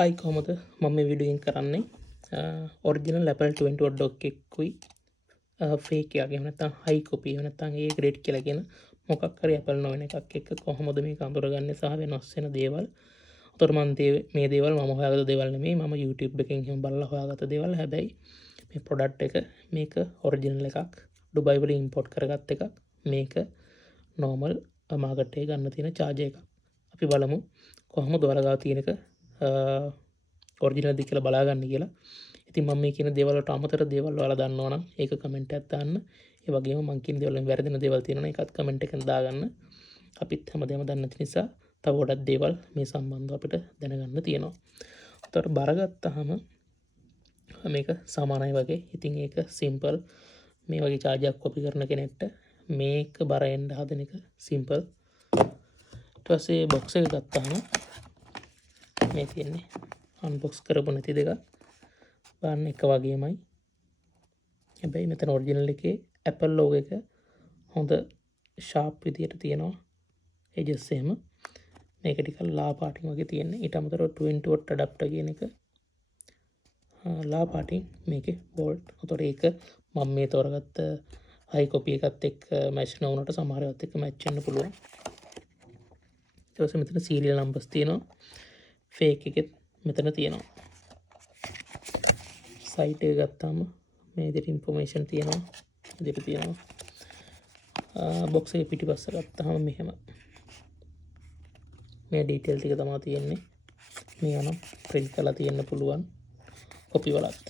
හයි කොහොමද මම මේ වීඩියෝ එකෙන් කරන්නේ ඔරිජිනල් Apple 20 watt dock එකකුයි ෆේක් එකක් එහෙම නැත්නම් හයි කොපි එහෙම නැත්නම් ඒ ග්‍රේඩ් කියලා කියන මොකක් හරි Apple නොවන එකක් එක්ක කොහොමද මේක අඳුරගන්නේ සහ වෙනස් වෙන දේවල්. උතර මම මේ දේවල් මම හොයාගත්ත දේවල් නෙමෙයි මම YouTube එකෙන් එහෙම බලලා හොයාගත්ත දේවල්. හැබැයි මේ ප්‍රොඩක්ට් එක මේක ඔරිජිනල් එකක් ඩුබයි වලින් ඉම්පෝට් කරගත්ත එකක්. මේක normal මාකට් එකේ ගන්න තියෙන charger එකක්. අපි බලමු කොහොමද ඔයාලා ගාව තියෙන එක ඔරිජිනල්ද කියලා බලාගන්න කියලා. ඉතින් මම මේ කියන දේවල් වලට අමතර දේවල් ඔයාලා දන්නවා නම් ඒක කමෙන්ට් එකක් දාන්න. ඒ වගේම මම කියන දේවල් වලින් වැරදෙන දේවල් තියෙනවා නම් ඒකත් කමෙන්ට් එකෙන් දාගන්න. අපිත් හැමදේම දන්න නිසා තව ගොඩක් දේවල් මේ සම්බන්ධව අපිට දැනගන්න තියෙනවා. උතර බර ගත්තාම මේක සමානයි වගේ. ඉතින් ඒක සිම්පල්. මේ වගේ charger කොපි කරන කෙනෙක්ට මේක බර එන්න හදන එක සිම්පල්. ඊට පස්සේ box එක ගත්තාම මේ තියෙන්නේ අන්බොක්ස් කරපු නැති දෙක බලන්න එක වගේමයි. හැබැයි මෙතන ඔරිජිනල් එකේ Apple logo එක හොඳ sharp විදියට තියෙනවා. edges එහෙම මේක ටිකක් ලා පාටින් වගේ තියෙන්නේ. ඊට අමතරව 20 watt adapter කියන එක ලා පාටින් මේකේ bolt. උතොර ඒක මම මේ තෝරගත්ත high copy එකත් එක්ක match නොවුනට සමහර ඒවාත් එක්ක match වෙන්න පුළුවන්. ඊට පස්සේ මෙතන serial numbers තියෙනවා. fake එකෙත් මෙතන තියෙනවා. සයිට් එක ගත්තාම මේ විදිහට ඉන්ෆර්මේෂන් තියෙනවා. විදිහට තියෙනවා. බොක්ස් එකේ පිටිපස්ස ගත්තාම මෙහෙම මේ ඩීටේල් ටික තමයි තියෙන්නේ. මේවා නම් print කරලා තියෙන්න පුළුවන්. කොපි වලත්.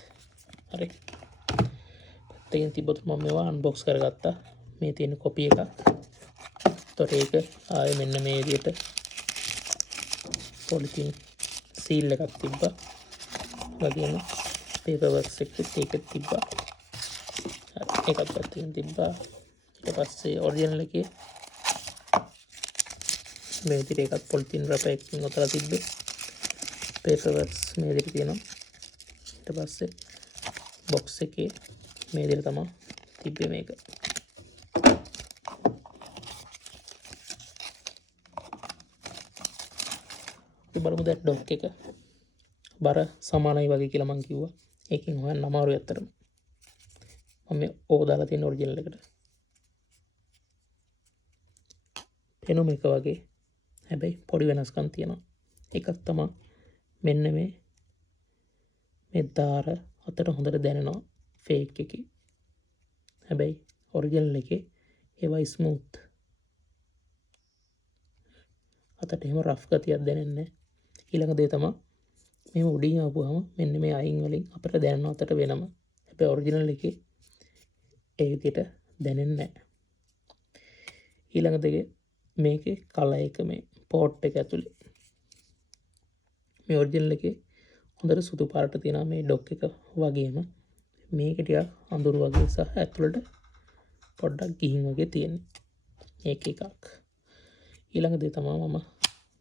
හරි. පැත්තකින් තිබ්බොත් මම මේවා අන්බොක්ස් කරගත්තා. මේ තියෙන කොපි එක. ඒතකොට ඒක ආයේ මෙන්න මේ විදිහට පොලිතින් සීල් එකක් තිබ්බා. වගේම paper works එකත් ඒකත් තිබ්බා. ඒකත් පැත්තකින් තිබ්බා. ඊට පස්සේ ඔරිජිනල් එකේ මේ විදිහට එකක් පොලිතින් රැපර් එකකින් ඔතලා තිබ්බේ. paper works මේ විදිහට තියෙනවා. ඊට පස්සේ box එකේ මේ විදිහට තමයි තිබ්බේ මේක. බලමු දැන් ඩොක් එක බර සමානයි වගේ කියලා මම කිව්වා. ඒකෙන් හොයන්න අමාරුයි අතරම. මම මේ ඕ දාලා තියෙන ඔරිජිනල් එකට. පෙනුම එක වගේ. හැබැයි පොඩි වෙනස්කම් තියෙනවා. එකක් තමයි මෙන්න මේ දාර අතට හොඳට දැනෙනවා ෆේක් එකේ. හැබැයි ඔරිජිනල් එකේ ඒවා ස්මූත්. අතට එහෙම රෆ් ගතියක් දැනෙන්නේ නැහැ. ඊළඟ දේ තමයි මේ උඩින් ආපුවම මෙන්න මේ අයින් වලින් අපිට දැනෙන අතට වෙනම. හැබැයි ඔරිජිනල් එකේ ඒ විදිහට දැනෙන්නේ නැහැ. ඊළඟ දෙකේ මේකේ කලර් එක මේ පෝට් එක ඇතුලේ. මේ ඔරිජිනල් එකේ හොඳට සුදු පාට තියෙනවා මේ ඩොක් එක වගේම මේක ටිකක් අඳුරු වගේ සහ ඇතුළට පොඩ්ඩක් ගිහින් වගේ තියෙන්නේ. ඒක එකක්. ඊළඟ දේ තමයි මම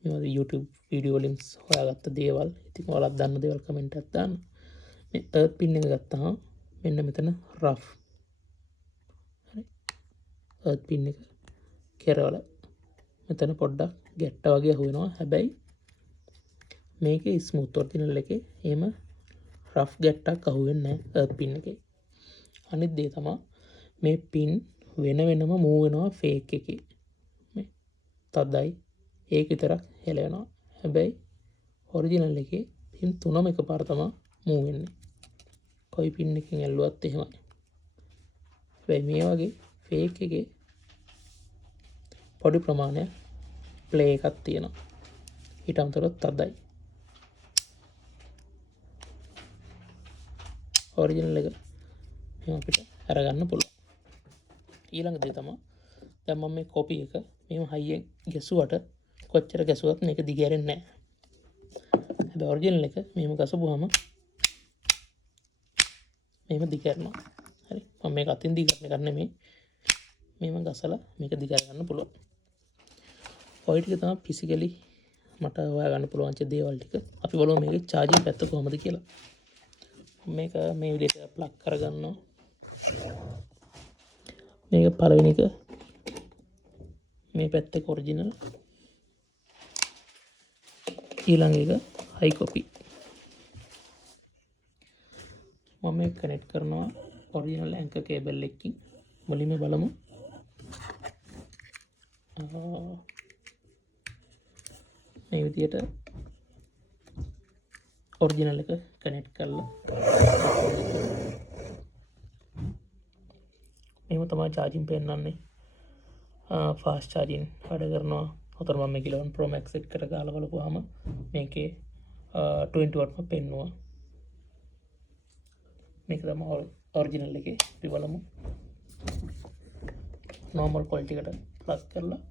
මේ YouTube වීඩියෝ වලින් හොයාගත්ත දේවල්. ඉතින් ඔයාලත් දන්න දේවල් කමෙන්ට් එකක් දාන්න. මේ earth pin එක ගත්තාම මෙන්න මෙතන rough. හරි. earth pin එක කෙරවල මෙතන පොඩ්ඩක් ගැට්ටා වගේ අහු වෙනවා. හැබැයි මේකේ ස්මූත් ඔරිජිනල් එකේ එහෙම rough ගැට්ටක් අහු වෙන්නේ නැහැ earth pin එකේ. අනිත් දේ තමයි මේ pin වෙන වෙනම move වෙනවා fake එකේ. මේ තදයි ඒක විතරක් හෙලවෙනවා. හැබැයි ඔරිජිනල් එකේ පින් තුනම එකපාර තමයි මූව් වෙන්නේ. කොයි පින් එකකින් ඇල්ලුවත් එහෙමයි. හැබැයි මේ වගේ ෆේක් එකේ පොඩි ප්‍රමාණයක් ප්ලේ එකක් තියෙනවා. ඊට අමතරව තදයි. ඔරිජිනල් එක එහෙම අපිට අරගන්න පුළුවන්. ඊළඟ දේ තමයි දැන් මම මේ කොපි එක මෙහෙම හයියෙන් ගැසුවට කොච්චර ගැසුවත් මේක දිගහැරෙන්නේ නැහැ. හැබැයි ඔරිජිනල් එක මෙහෙම ගසපුවාම මෙහෙම දිගහැරෙනවා. හරි. මම මේක අතින් දිගහැරන එක නෙමෙයි. මෙහෙම ගසලා මේක දිගහැර ගන්න පුළුවන්. ඔය ටික තමයි ෆිසිකලි මට හොයාගන්න පුළුවන් දේවල් ටික. අපි බලමු මේකේ charging පැත්ත කොහොමද කියලා. මේක මේ විදිහට ප්ලග් කරගන්නවා. මේක පළවෙනි එක මේ පැත්තේ ඔරිජිනල්. ඊළඟ එක high copy. මම මේක කනෙක්ට් කරනවා ඔරිජිනල් ඇන්කර් කේබල් එකකින්. මුලින්ම බලමු මේ විදියට ඔරිජිනල් එක කනෙක්ට් කරලා මේව තමයි charging පෙන්නන්නේ. fast charging වැඩ කරනවා. උතර මම මේක 11 Pro Max එකට ගාලා බලපුවාම මේකේ 20 watt පෙන්නුවා. මේක තමයි ඔරිජිනල් එකේ. අපි බලමු. normal quality එකට ප්ලග් කරලා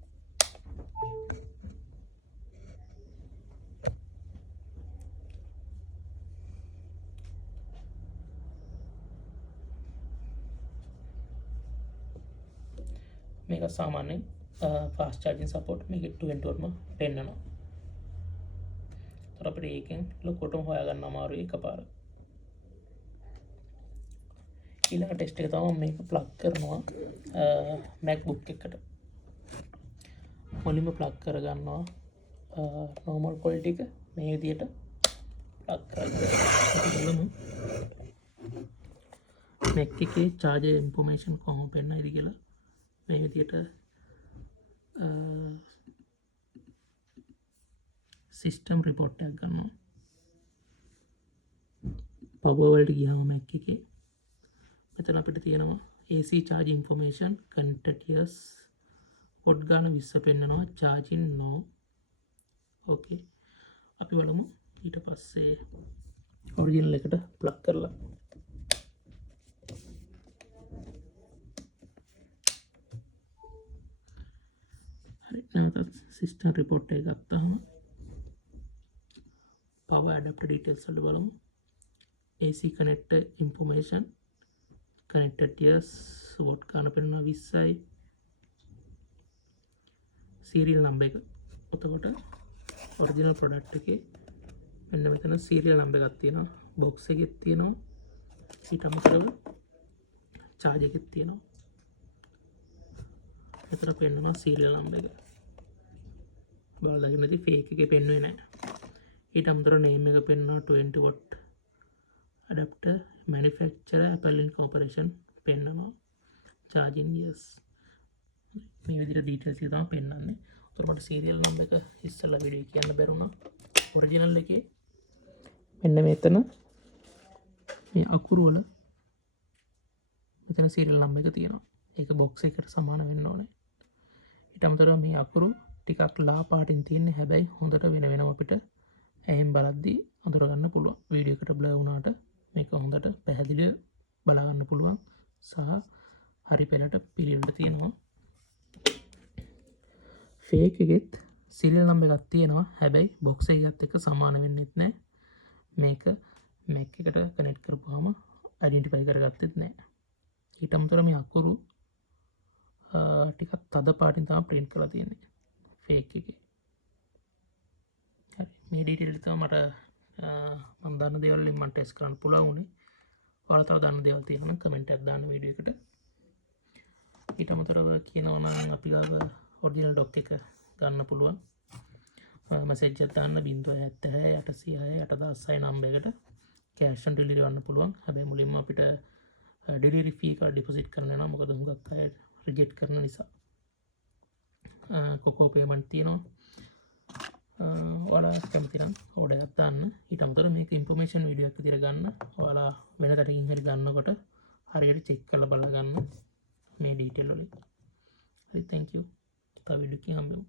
මේක සාමාන්‍යයෙන් fast charging support මේක 20 watt පෙන්නනවා. ඒතර අපිට ඒකෙන් ලොකටම හොයාගන්න අමාරුයි එකපාර. ඊළඟ ටෙස්ට් එක තමයි මේක ප්ලග් කරනවා MacBook එකට. මුලින්ම ප්ලග් කරගන්නවා normal quality එක මේ විදියට ප්ලග් කරගන්නවා. අපි බලමු Mac එකේ charger information කොහොම පෙන්නයිද කියලා. මේ විදියට සිස්ටම් රිපෝට් එකක් ගන්නවා. පවර් වලට ගියාම Mac එකේ මෙතන අපිට තියෙනවා AC charge information connected yes watt ගාන 20 පෙන්නනවා charging no. okay අපි බලමු ඊට පස්සේ ඔරිජිනල් එකට ප්ලග් කරලා සිස්ටම් රිපෝට් එක ගත්තාම power adapter details වලට බලමු. AC connector information connected yes watt ගාන පෙන්නනවා 20යි. serial number එක. එතකොට original product එකේ මෙන්න මෙතන serial number එකක් තියෙනවා. box එකෙත් තියෙනවා. ඊට අමතරව charge එකෙත් තියෙනවා. මෙතන පෙන්නනවා serial number එක. බලලා දකින්නදී fake එකේ පෙන්වන්නේ නැහැ. ඊට අමතරව name එක පෙන්නනවා 20 watt adapter manufacturer Apple Incorporation පෙන්නනවා charging yes. මේ විදිහට details එක තමයි පෙන්නන්නේ. උතර මට serial number එක ඉස්සෙල්ලා වීඩියෝ එක කියන්න බැරුණා. ඔරිජිනල් එකේ මෙන්න මෙතන මේ අකුරු වල මෙතන serial number එක තියෙනවා. ඒක box එකකට සමාන වෙන්න ඕනේ. ඊට අමතරව මේ අකුරු ටිකක් ලා පාටින් තියෙන්නේ. හැබැයි හොඳට වෙන වෙනම අපිට ඇහෙන් බලද්දී අඳුර ගන්න පුළුවන්. වීඩියෝ එකට බ්ලර් වුණාට මේක හොඳට පැහැදිලිව බලා ගන්න පුළුවන් සහ හරි පෙළට පිළිවෙලට තියෙනවා. ෆේක් එකෙත් serial number එකක් තියෙනවා. හැබැයි box එකත් එක්ක සමාන වෙන්නෙත් නැහැ. මේක Mac එකට කනෙක්ට් කරපුවාම identify කරගත්තෙත් නැහැ. ඊට අමතරව මේ අකුරු ටිකක් තද පාටින් තමයි print කරලා තියෙන්නේ ෆේක් එකේ. හරි මේ ඩීටේල් එක තමයි මට මම දන්න දේවල් වලින් මම ටෙස්ට් කරන්න පුළුවන් උනේ. ඔයාලා තව දන්න දේවල් තියෙනවා නම් කමෙන්ට් එකක් දාන්න වීඩියෝ එකට. ඊට අමතරව කියනවා නම් අපි ගාව ඔරිජිනල් ඩොක් එක ගන්න පුළුවන්. මැසේජ් එකක් දාන්න 076 806 8006 නම්බර් එකට කැෂ් ඔන් ඩෙලිවරි ගන්න පුළුවන්. හැබැයි මුලින්ම අපිට ඩෙලිවරි ෆී එක ඩිපොසිට් කරන්න වෙනවා. මොකද හුඟක් අය රිජෙක්ට් කරන නිසා. කොකෝ පේමන්ට් තියෙනවා. ඔයාලා කැමති නම් ඕඩර් එකක් දාන්න. ඊට අමතරව මේක ඉන්ෆර්මේෂන් වීඩියෝ එකක් විදිහට ගන්න. ඔයාලා වෙන තැනකින් හරි ගන්නකොට හරියට චෙක් කරලා බලලා ගන්න මේ ඩීටේල් වලින්. හරි thank you. තව වීඩියෝ එකකින් හම්බෙමු.